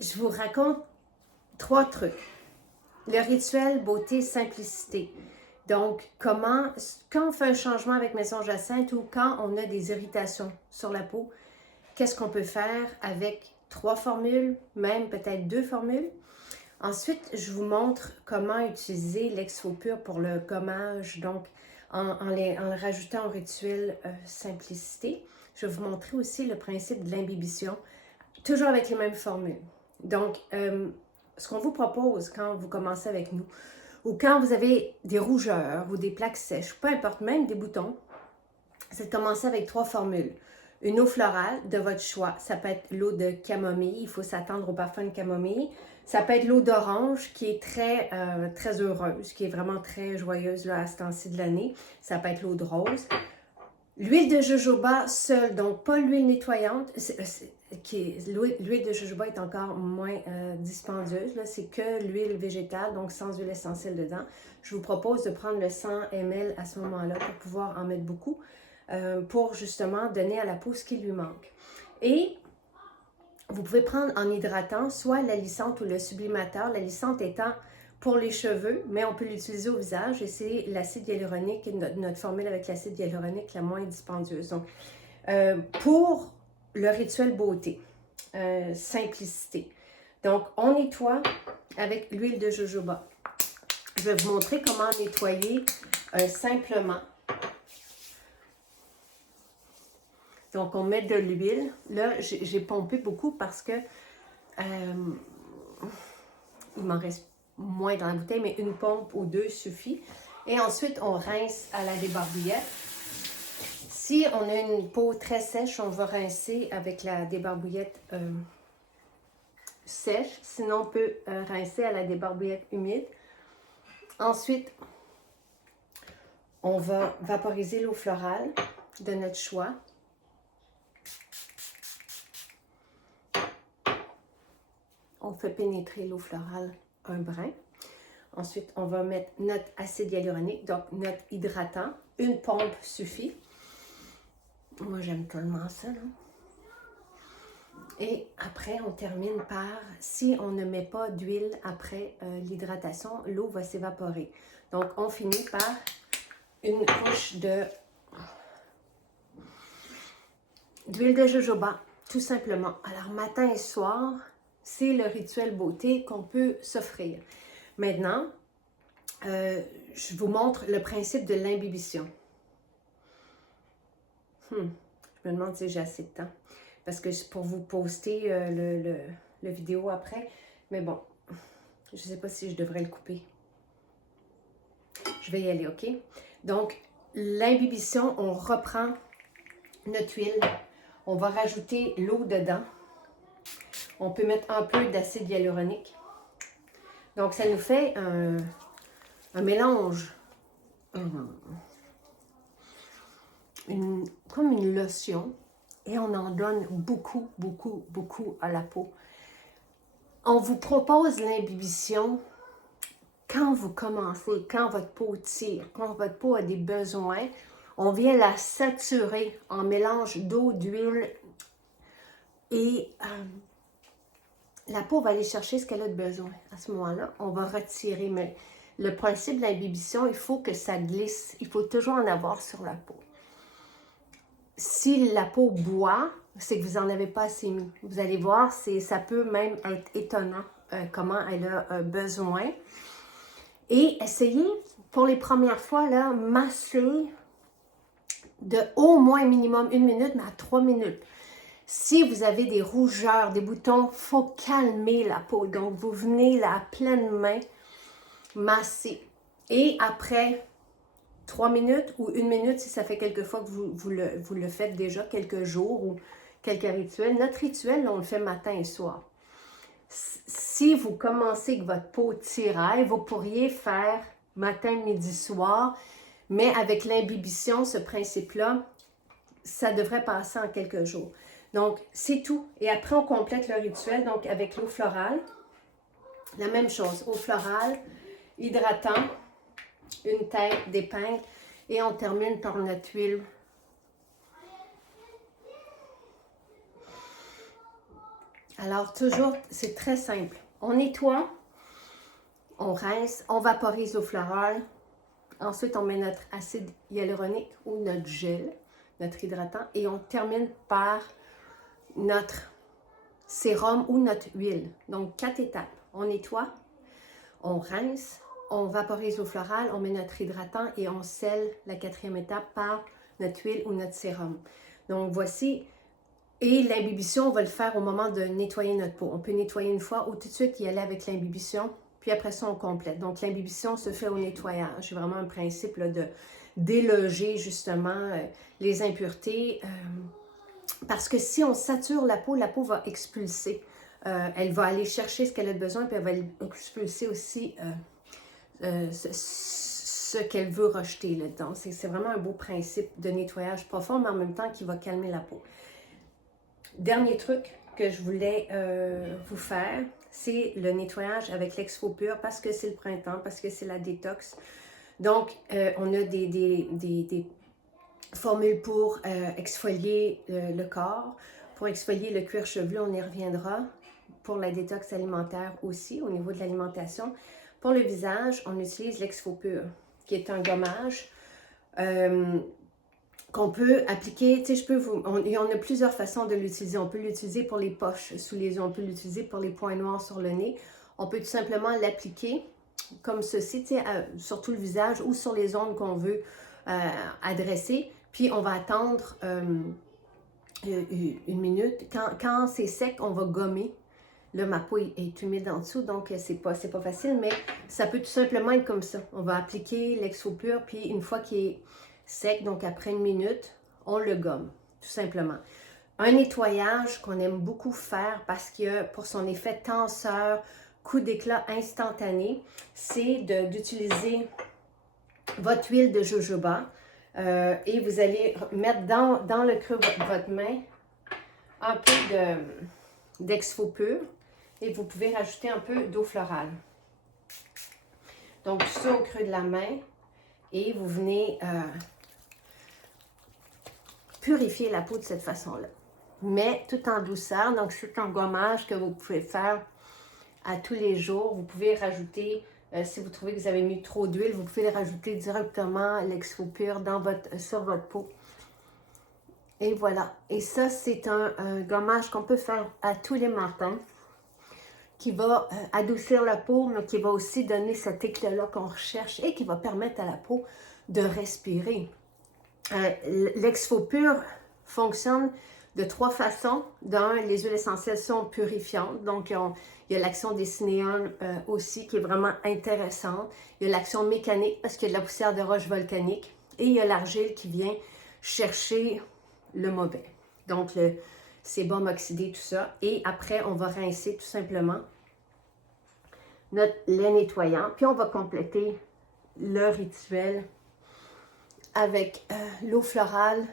je vous raconte 3 trucs. Le rituel beauté simplicité. Donc, quand on fait un changement avec Maison Jacinthe ou quand on a des irritations sur la peau, qu'est-ce qu'on peut faire avec 3 formules, même peut-être 2 formules. Ensuite, je vous montre comment utiliser l'exfo-pur pour le gommage, donc en le rajoutant au rituel simplicité. Je vais vous montrer aussi le principe de l'imbibition, toujours avec les mêmes formules. Donc, ce qu'on vous propose quand vous commencez avec nous, ou quand vous avez des rougeurs ou des plaques sèches, peu importe, même des boutons, c'est de commencer avec 3 formules. Une eau florale de votre choix. Ça peut être l'eau de camomille, il faut s'attendre au parfum de camomille. Ça peut être l'eau d'orange qui est très heureuse, qui est vraiment très joyeuse là, à ce temps-ci de l'année. Ça peut être l'eau de rose. L'huile de jojoba seule, donc pas l'huile nettoyante. L'huile de jojoba est encore moins dispendieuse. C'est que l'huile végétale, donc sans huile essentielle dedans. Je vous propose de prendre le 100 ml à ce moment-là pour pouvoir en mettre beaucoup. Pour justement donner à la peau ce qui lui manque. Et vous pouvez prendre en hydratant soit la lissante ou le sublimateur, la lissante étant pour les cheveux, mais on peut l'utiliser au visage et c'est l'acide hyaluronique, notre formule avec l'acide hyaluronique la moins dispendieuse. Donc, pour le rituel beauté, simplicité. Donc, on nettoie avec l'huile de jojoba. Je vais vous montrer comment nettoyer simplement. Donc, on met de l'huile. Là, j'ai pompé beaucoup parce que il m'en reste moins dans la bouteille, mais une pompe ou 2 suffit. Et ensuite, on rince à la débarbouillette. Si on a une peau très sèche, on va rincer avec la débarbouillette sèche. Sinon, on peut rincer à la débarbouillette humide. Ensuite, on va vaporiser l'eau florale de notre choix. On fait pénétrer l'eau florale un brin. Ensuite, on va mettre notre acide hyaluronique, donc notre hydratant. Une pompe suffit. Moi, j'aime tellement ça, là. Et après, on termine par, si on ne met pas d'huile après l'hydratation, l'eau va s'évaporer. Donc, on finit par une couche d'huile de jojoba, tout simplement. Alors, matin et soir, c'est le rituel beauté qu'on peut s'offrir. Maintenant, je vous montre le principe de l'imbibition. Je me demande si j'ai assez de temps. Parce que c'est pour vous poster le vidéo après. Mais bon, je ne sais pas si je devrais le couper. Je vais y aller, OK? Donc, l'imbibition, on reprend notre huile. On va rajouter l'eau dedans. On peut mettre un peu d'acide hyaluronique. Donc, ça nous fait un mélange. Comme une lotion. Et on en donne beaucoup, beaucoup, beaucoup à la peau. On vous propose l'imbibition quand vous commencez, quand votre peau tire, quand votre peau a des besoins. On vient la saturer en mélange d'eau, d'huile et la peau va aller chercher ce qu'elle a de besoin. À ce moment-là, on va retirer. Mais le principe de l'imbibition, il faut que ça glisse. Il faut toujours en avoir sur la peau. Si la peau boit, c'est que vous n'en avez pas assez mis. Vous allez voir, ça peut même être étonnant comment elle a besoin. Et essayez, pour les premières fois, là, masser de au moins minimum 1 minute, mais à 3 minutes. Si vous avez des rougeurs, des boutons, il faut calmer la peau. Donc, vous venez là à pleine main masser. Et après 3 minutes ou 1 minute, si ça fait quelques fois que vous le faites déjà, quelques jours ou quelques rituels. Notre rituel, là, on le fait matin et soir. Si vous commencez avec votre peau tiraille, vous pourriez faire matin, midi, soir, mais avec l'imbibition, ce principe-là, ça devrait passer en quelques jours. Donc, c'est tout. Et après, on complète le rituel, donc avec l'eau florale. La même chose, eau florale, hydratant, une tête d'épingle et on termine par notre huile. Alors, toujours, c'est très simple. On nettoie, on rince, on vaporise l'eau florale. Ensuite, on met notre acide hyaluronique ou notre gel, notre hydratant. Et on termine par notre sérum ou notre huile. Donc, 4 étapes. On nettoie, on rince, on vaporise l'eau florale, on met notre hydratant et on scelle la 4e étape par notre huile ou notre sérum. Donc, voici. Et l'imbibition, on va le faire au moment de nettoyer notre peau. On peut nettoyer une fois ou tout de suite y aller avec l'imbibition, puis après ça, on complète. Donc, l'imbibition se fait au nettoyage. C'est vraiment un principe là, de déloger justement les impuretés. Parce que si on sature la peau va expulser. Elle va aller chercher ce qu'elle a besoin, puis elle va expulser aussi ce qu'elle veut rejeter là-dedans. C'est vraiment un beau principe de nettoyage profond, mais en même temps qui va calmer la peau. Dernier truc que je voulais vous faire, c'est le nettoyage avec l'Exfo Pur parce que c'est le printemps, parce que c'est la détox. Donc, on a des formules pour exfolier le corps, pour exfolier le cuir chevelu, on y reviendra. Pour la détox alimentaire aussi, au niveau de l'alimentation. Pour le visage, on utilise l'Exfo Pur, qui est un gommage qu'on peut appliquer, tu sais, il y en a plusieurs façons de l'utiliser. On peut l'utiliser pour les poches sous les yeux, on peut l'utiliser pour les points noirs sur le nez. On peut tout simplement l'appliquer comme ceci, tu sais, sur tout le visage ou sur les zones qu'on veut adresser. Puis on va attendre une minute. Quand c'est sec, on va gommer. Là, ma peau est humide en dessous, donc c'est pas facile, mais ça peut tout simplement être comme ça. On va appliquer l'Exfo Pur, puis une fois qu'il est sec, donc après une minute, on le gomme, tout simplement. Un nettoyage qu'on aime beaucoup faire parce que pour son effet tenseur, coup d'éclat instantané, c'est d'utiliser votre huile de jojoba et vous allez mettre dans le creux de votre main un peu d'Exfo Pur et vous pouvez rajouter un peu d'eau florale. Donc, tout ça au creux de la main et vous venez purifier la peau de cette façon-là. Mais tout en douceur, donc c'est un gommage que vous pouvez faire à tous les jours. Vous pouvez rajouter, si vous trouvez que vous avez mis trop d'huile, vous pouvez rajouter directement l'Exfo Pur sur votre peau. Et voilà. Et ça, c'est un gommage qu'on peut faire à tous les matins, qui va adoucir la peau, mais qui va aussi donner cet éclat-là qu'on recherche et qui va permettre à la peau de respirer. L'Exfo Pur fonctionne de 3 façons. D'un, les huiles essentielles sont purifiantes, donc il y a l'action des cinéones aussi qui est vraiment intéressante. Il y a l'action mécanique parce qu'il y a de la poussière de roche volcanique et il y a l'argile qui vient chercher le mauvais. Donc, le sébum oxydé, tout ça. Et après, on va rincer tout simplement notre lait nettoyant. Puis, on va compléter le rituel avec l'eau florale,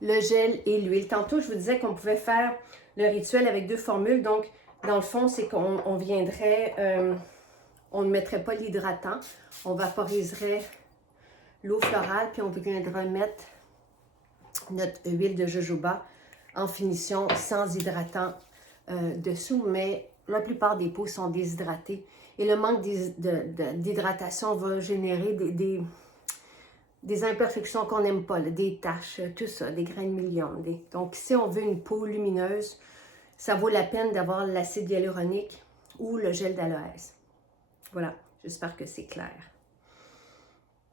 le gel et l'huile. Tantôt, je vous disais qu'on pouvait faire le rituel avec 2 formules. Donc, dans le fond, c'est qu'on viendrait, on ne mettrait pas l'hydratant, on vaporiserait l'eau florale, puis on viendrait mettre notre huile de jojoba en finition sans hydratant dessous, mais la plupart des peaux sont déshydratées et le manque d'hydratation va générer des imperfections qu'on n'aime pas, là, des taches, tout ça, des grains de millions. Donc, si on veut une peau lumineuse, ça vaut la peine d'avoir l'acide hyaluronique ou le gel d'aloès. Voilà, j'espère que c'est clair.